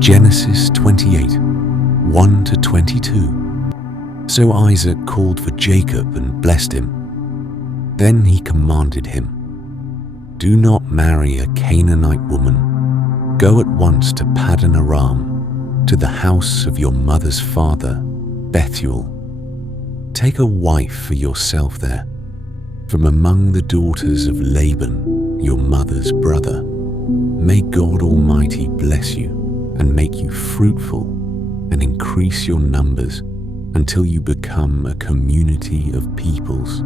Genesis 28, 1 to 22. So Isaac called for Jacob and blessed him. Then he commanded him, "Do not marry a Canaanite woman. Go at once to Paddan Aram, to the house of your mother's father, Bethuel. Take a wife for yourself there, from among the daughters of Laban, your mother's brother. May God Almighty bless you and make you fruitful and increase your numbers until you become a community of peoples.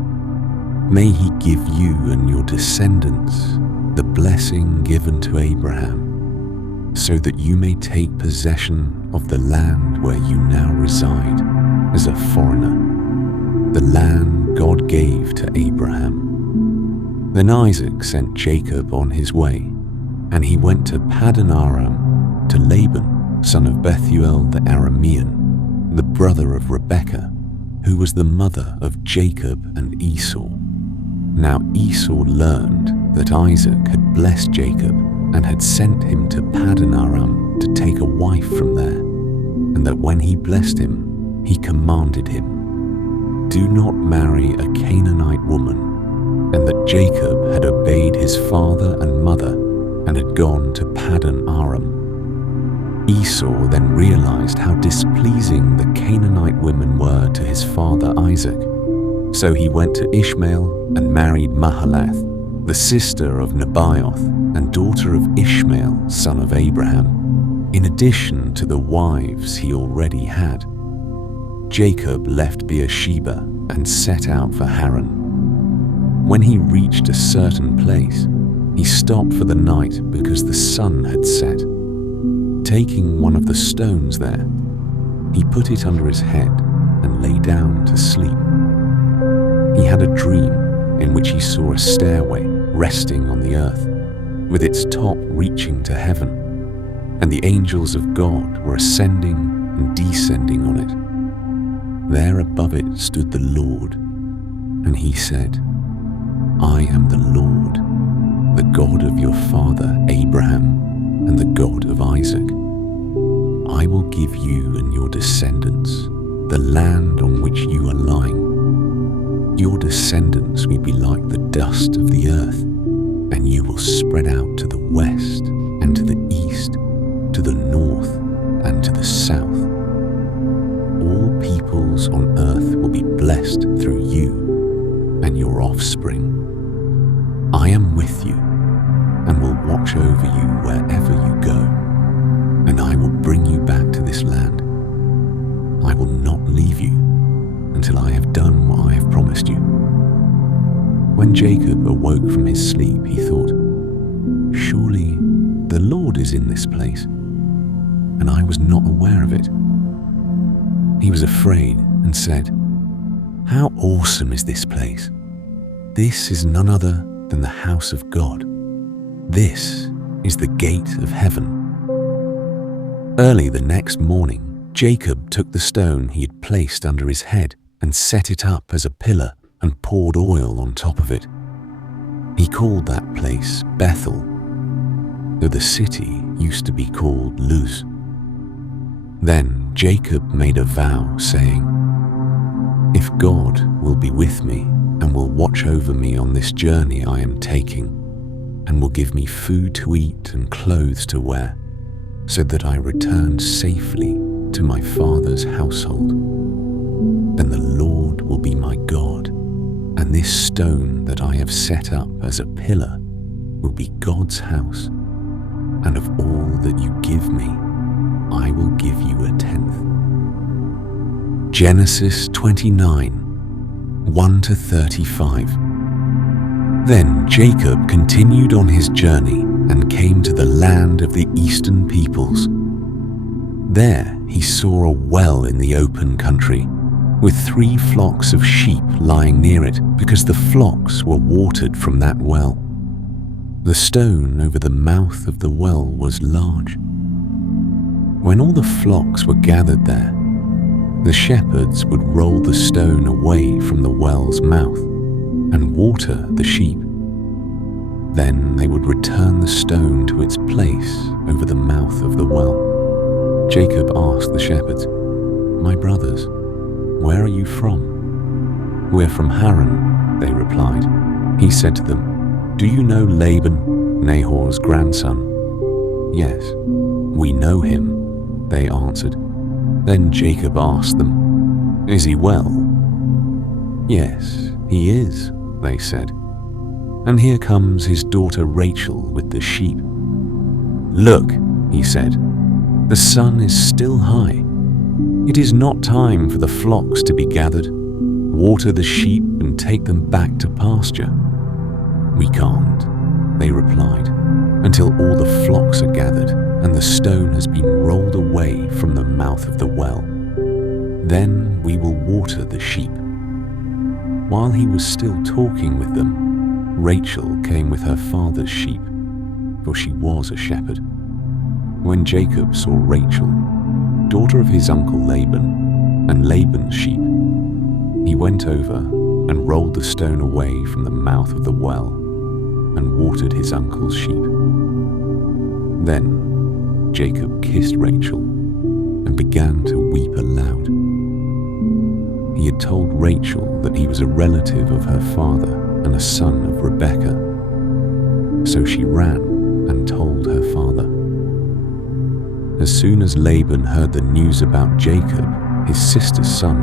May he give you and your descendants the blessing given to Abraham, so that you may take possession of the land where you now reside as a foreigner, the land God gave to Abraham." Then Isaac sent Jacob on his way, and he went to Paddan Aram to Laban, son of Bethuel the Aramean, the brother of Rebekah, who was the mother of Jacob and Esau. Now Esau learned that Isaac had blessed Jacob and had sent him to Paddan Aram to take a wife from there, and that when he blessed him, he commanded him, "Do not marry a Canaanite woman," and that Jacob had obeyed his father and mother and had gone to Paddan Aram. Esau then realized how displeasing the Canaanite women were to his father Isaac. So he went to Ishmael and married Mahalath, the sister of Nebaioth and daughter of Ishmael, son of Abraham, in addition to the wives he already had. Jacob left Beersheba and set out for Haran. When he reached a certain place, he stopped for the night because the sun had set. Taking one of the stones there, he put it under his head and lay down to sleep. He had a dream in which he saw a stairway resting on the earth, with its top reaching to heaven, and the angels of God were ascending and descending on it. There above it stood the Lord, and he said, "I am the Lord, the God of your father Abraham, and the God of Isaac. I will give you and your descendants the land on which you are lying. Your descendants will be like the dust of the earth, and you will spread out to the west and to the east, to the north and to the south. All peoples on earth will be blessed through you and your offspring. I am with you and will watch over you wherever you go, and I will bring you back to this land. I will not leave you until I have done what I have promised you." When Jacob awoke from his sleep, he thought, "Surely the Lord is in this place, and I was not aware of it." He was afraid and said, "How awesome is this place! This is none other than the house of God. This is the gate of heaven." Early the next morning, Jacob took the stone he had placed under his head and set it up as a pillar and poured oil on top of it. He called that place Bethel, though the city used to be called Luz. Then Jacob made a vow, saying, "If God will be with me and will watch over me on this journey I am taking, and will give me food to eat and clothes to wear, so that I return safely to my father's household, then the Lord will be my God, and this stone that I have set up as a pillar will be God's house, and of all that you give me, I will give you a tenth." Genesis 29, 1 to 35. Then Jacob continued on his journey and came to the land of the eastern peoples. There he saw a well in the open country, with 3 flocks of sheep lying near it, because the flocks were watered from that well. The stone over the mouth of the well was large. When all the flocks were gathered there, the shepherds would roll the stone away from the well's mouth and water the sheep. Then they would return the stone to its place over the mouth of the well. Jacob asked the shepherds, "My brothers, where are you from?" "We're from Haran," they replied. He said to them, "Do you know Laban, Nahor's grandson?" "Yes, we know him," they answered. Then Jacob asked them, "Is he well?" "Yes, he is," they said. "And here comes his daughter Rachel with the sheep." "Look," he said, "the sun is still high. It is not time for the flocks to be gathered. Water the sheep and take them back to pasture." "We can't," they replied, "until all the flocks are gathered and the stone has been rolled away from the mouth of the well. Then we will water the sheep." While he was still talking with them, Rachel came with her father's sheep, for she was a shepherd. When Jacob saw Rachel, daughter of his uncle Laban, and Laban's sheep, he went over and rolled the stone away from the mouth of the well and watered his uncle's sheep. Then Jacob kissed Rachel and began to weep aloud. He had told Rachel that he was a relative of her father and a son of Rebekah. So she ran and told her father. As soon as Laban heard the news about Jacob, his sister's son,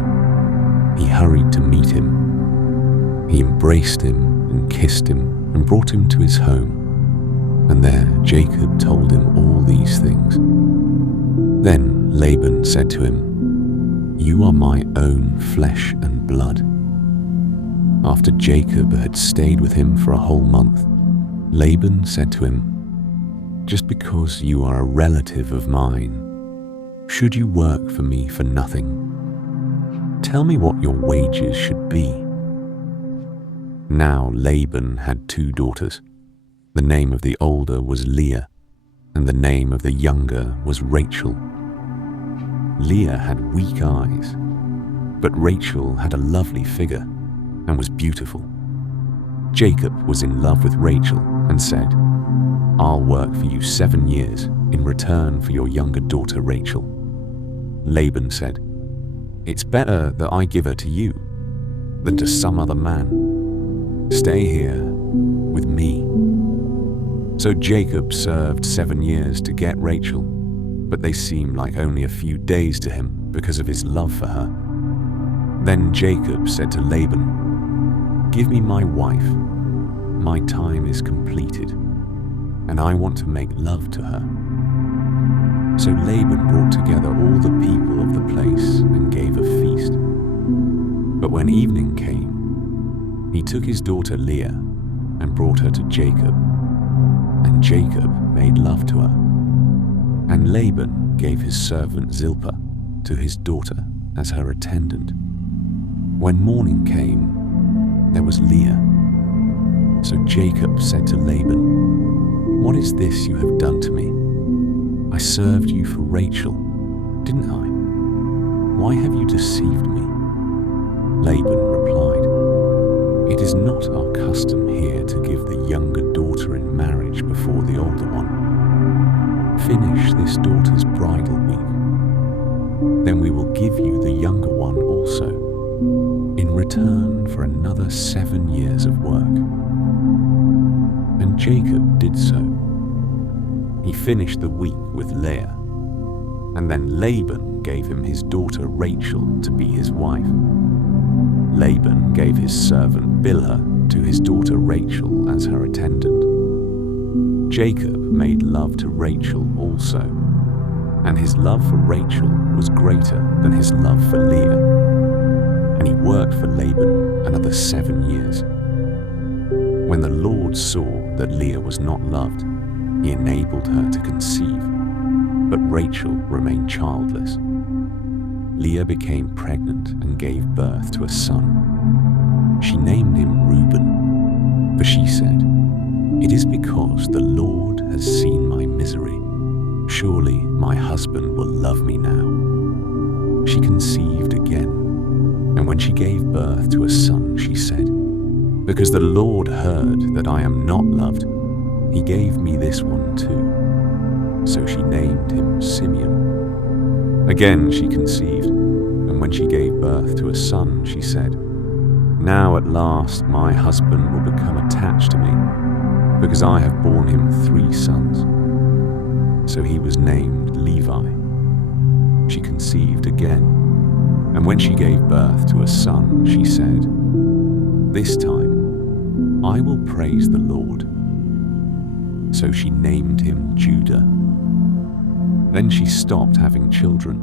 he hurried to meet him. He embraced him and kissed him and brought him to his home. And there Jacob told him all these things. Then Laban said to him, "You are my own flesh and blood." After Jacob had stayed with him for a whole month, Laban said to him, "Just because you are a relative of mine, should you work for me for nothing? Tell me what your wages should be." Now Laban had 2 daughters. The name of the older was Leah, and the name of the younger was Rachel. Leah had weak eyes, but Rachel had a lovely figure and was beautiful. Jacob was in love with Rachel and said, "I'll work for you 7 years in return for your younger daughter Rachel." Laban said, "It's better that I give her to you than to some other man. Stay here with me." So Jacob served 7 years to get Rachel, but they seemed like only a few days to him because of his love for her. Then Jacob said to Laban, "Give me my wife. My time is completed, and I want to make love to her." So Laban brought together all the people of the place and gave a feast. But when evening came, he took his daughter Leah and brought her to Jacob, and Jacob made love to her. And Laban gave his servant Zilpah to his daughter as her attendant. When morning came, there was Leah. So Jacob said to Laban, "What is this you have done to me? I served you for Rachel, didn't I? Why have you deceived me?" Laban replied, "It is not our custom here to give the younger daughter in marriage before the older one. Finish this daughter's bridal week. Then we will give you the younger one also, in return for another 7 years of work." And Jacob did so. He finished the week with Leah, and then Laban gave him his daughter Rachel to be his wife. Laban gave his servant Bilhah to his daughter Rachel as her attendant. Jacob made love to Rachel also, and his love for Rachel was greater than his love for Leah. And he worked for Laban another 7 years. When the Lord saw that Leah was not loved, he enabled her to conceive, but Rachel remained childless. Leah became pregnant and gave birth to a son. She named him Reuben, for she said, "It is because the Lord has seen my misery. Surely my husband will love me now." She conceived again, and when she gave birth to a son, she said, "Because the Lord heard that I am not loved, he gave me this one too." So she named him Simeon. Again she conceived, and when she gave birth to a son, she said, "Now at last my husband will become attached to me, because I have borne him 3 sons." So he was named Levi. She conceived again, and when she gave birth to a son, she said, "This time I will praise the Lord." So she named him Judah. Then she stopped having children.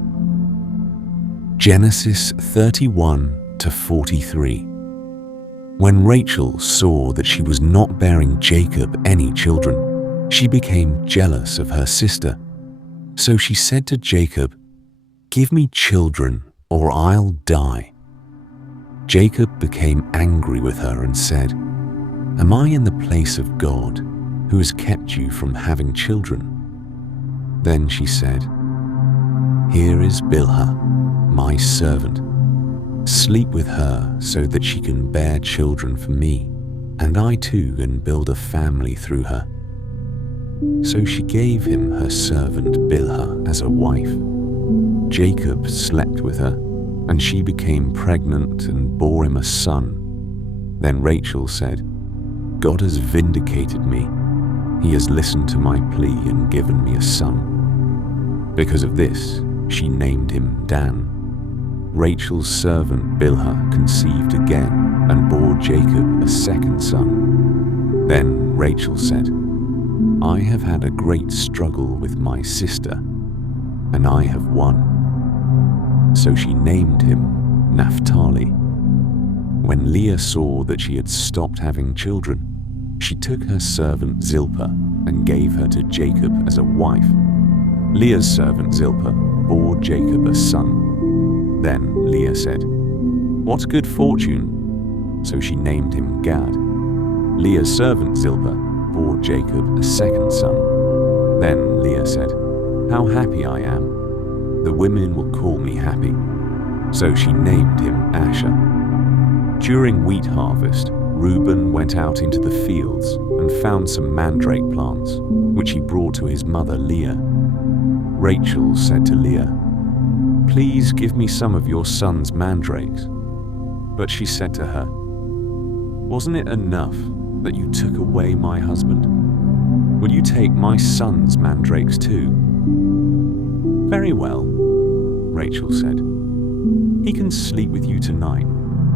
Genesis 31 to 43. When Rachel saw that she was not bearing Jacob any children, she became jealous of her sister. So she said to Jacob, "Give me children, or I'll die." Jacob became angry with her and said, "Am I in the place of God, who has kept you from having children?" Then she said, "Here is Bilhah, my servant. Sleep with her so that she can bear children for me, and I too can build a family through her." So she gave him her servant Bilhah as a wife. Jacob slept with her, and she became pregnant and bore him a son. Then Rachel said, "God has vindicated me. He has listened to my plea and given me a son." Because of this, she named him Dan. Rachel's servant Bilhah conceived again and bore Jacob a second son. Then Rachel said, "I have had a great struggle with my sister, and I have won." So she named him Naphtali. When Leah saw that she had stopped having children, she took her servant Zilpah and gave her to Jacob as a wife. Leah's servant Zilpah bore Jacob a son. Then Leah said, "What good fortune?" So she named him Gad. Leah's servant Zilpah bore Jacob a second son. Then Leah said, "How happy I am! The women will call me happy." So she named him Asher. During wheat harvest, Reuben went out into the fields and found some mandrake plants, which he brought to his mother Leah. Rachel said to Leah, "Please give me some of your son's mandrakes." But she said to her, "Wasn't it enough that you took away my husband? Will you take my son's mandrakes too?" "Very well," Rachel said. "He can sleep with you tonight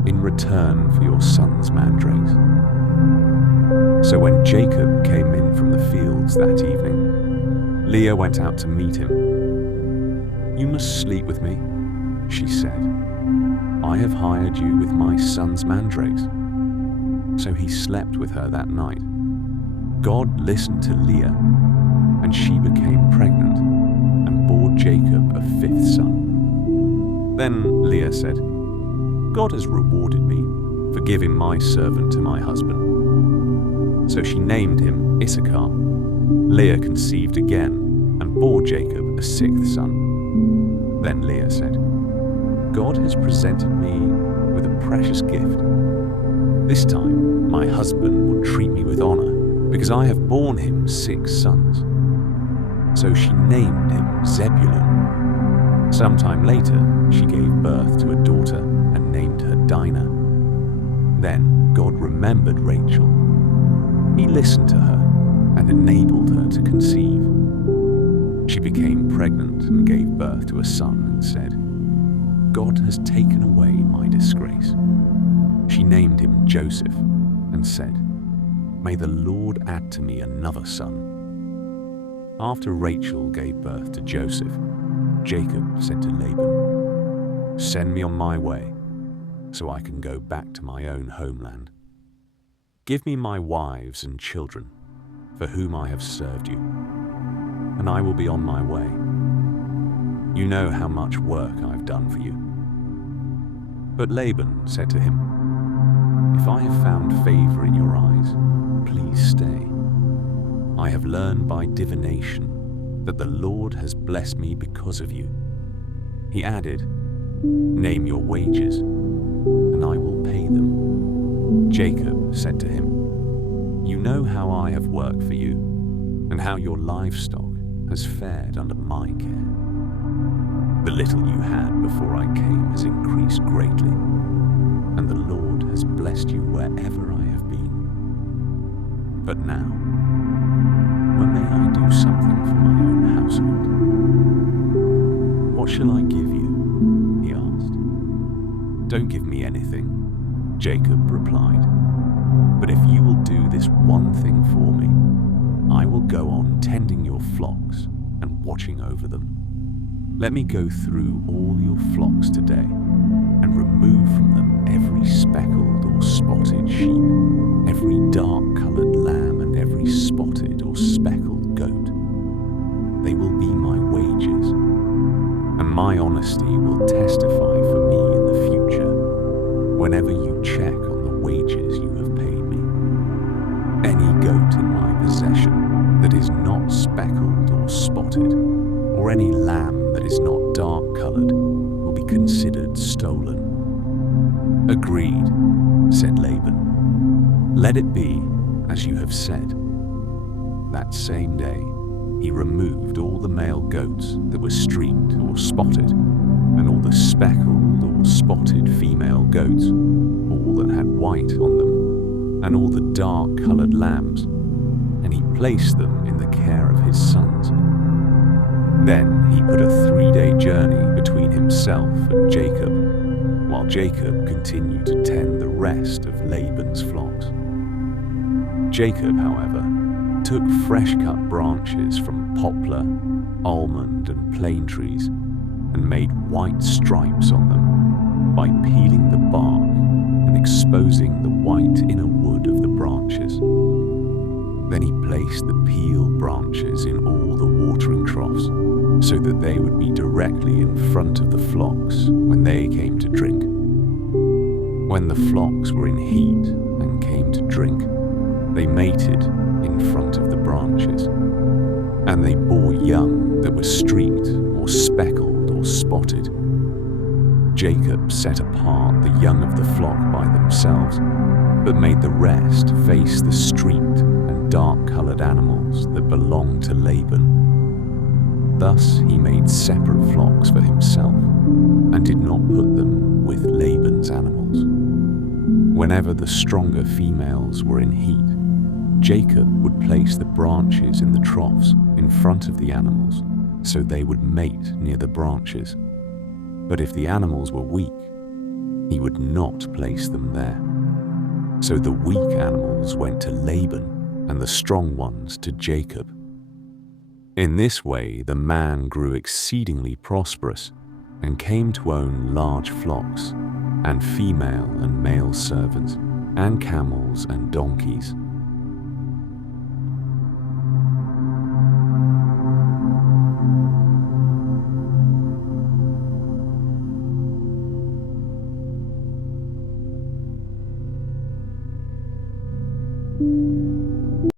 in return for your son's mandrakes." So when Jacob came in from the fields that evening, Leah went out to meet him. "You must sleep with me," she said. "I have hired you with my son's mandrakes." So he slept with her that night. God listened to Leah, and she became pregnant and bore Jacob a 5th son. Then Leah said, "God has rewarded me for giving my servant to my husband." So she named him Issachar. Leah conceived again and bore Jacob a 6th son. Then Leah said, "God has presented me with a precious gift. This time my husband will treat me with honor, because I have borne him 6 sons." So she named him Zebulun. Sometime later, she gave birth to a daughter and named her Dinah. Then God remembered Rachel. He listened to her and enabled her to conceive. She became pregnant and gave birth to a son and said, "God has taken away my disgrace." She named him Joseph and said, "May the Lord add to me another son." After Rachel gave birth to Joseph, Jacob said to Laban, "Send me on my way, so I can go back to my own homeland. Give me my wives and children, for whom I have served you, and I will be on my way. You know how much work I've done for you." But Laban said to him, "If I have found favor in your eyes, please stay. I have learned by divination that the Lord has blessed me because of you." He added, "Name your wages, and I will pay them." Jacob said to him, "You know how I have worked for you, and how your livestock has fared under my care. The little you had before I came has increased greatly, and the Lord has blessed you wherever I have been. But now, when may I do something for my own household? What shall I give you? He asked. Don't give me anything, Jacob replied. But if you will do this one thing for me, I will go on tending your flocks and watching over them. Let me go through all your flocks today and remove from them every speckled or spotted sheep, every dark-colored lamb and every spotted or speckled goat. They will be my wages, and my honesty will testify for me in the future whenever you check on the wages you have paid me. Any goat in my possession that is not speckled or spotted, or any lamb that is not dark-colored, will be considered stolen. Agreed, said Laban. Let it be as you have said. That same day, he removed all the male goats that were streaked or spotted, and all the speckled or spotted female goats, all that had white on them, and all the dark-colored lambs, and he placed them in the care of his sons. Then he put a 3-day journey between himself and Jacob, while Jacob continued to tend the rest of Laban's flocks. Jacob, however, took fresh-cut branches from poplar, almond, and plane trees and made white stripes on them by peeling the bark and exposing the white inner wood of the branches. Then he placed the peeled branches in all the watering troughs, so that they would be directly in front of the flocks when they came to drink. When the flocks were in heat and came to drink, they mated in front of the branches, and they bore young that were streaked or speckled or spotted. Jacob set apart the young of the flock by themselves, but made the rest face the streaked and dark-colored animals that belonged to Laban. Thus he made separate flocks for himself, and did not put them with Laban's animals. Whenever the stronger females were in heat, Jacob would place the branches in the troughs in front of the animals, so they would mate near the branches. But if the animals were weak, he would not place them there. So the weak animals went to Laban, and the strong ones to Jacob. In this way the man grew exceedingly prosperous, and came to own large flocks, and female and male servants, and camels and donkeys.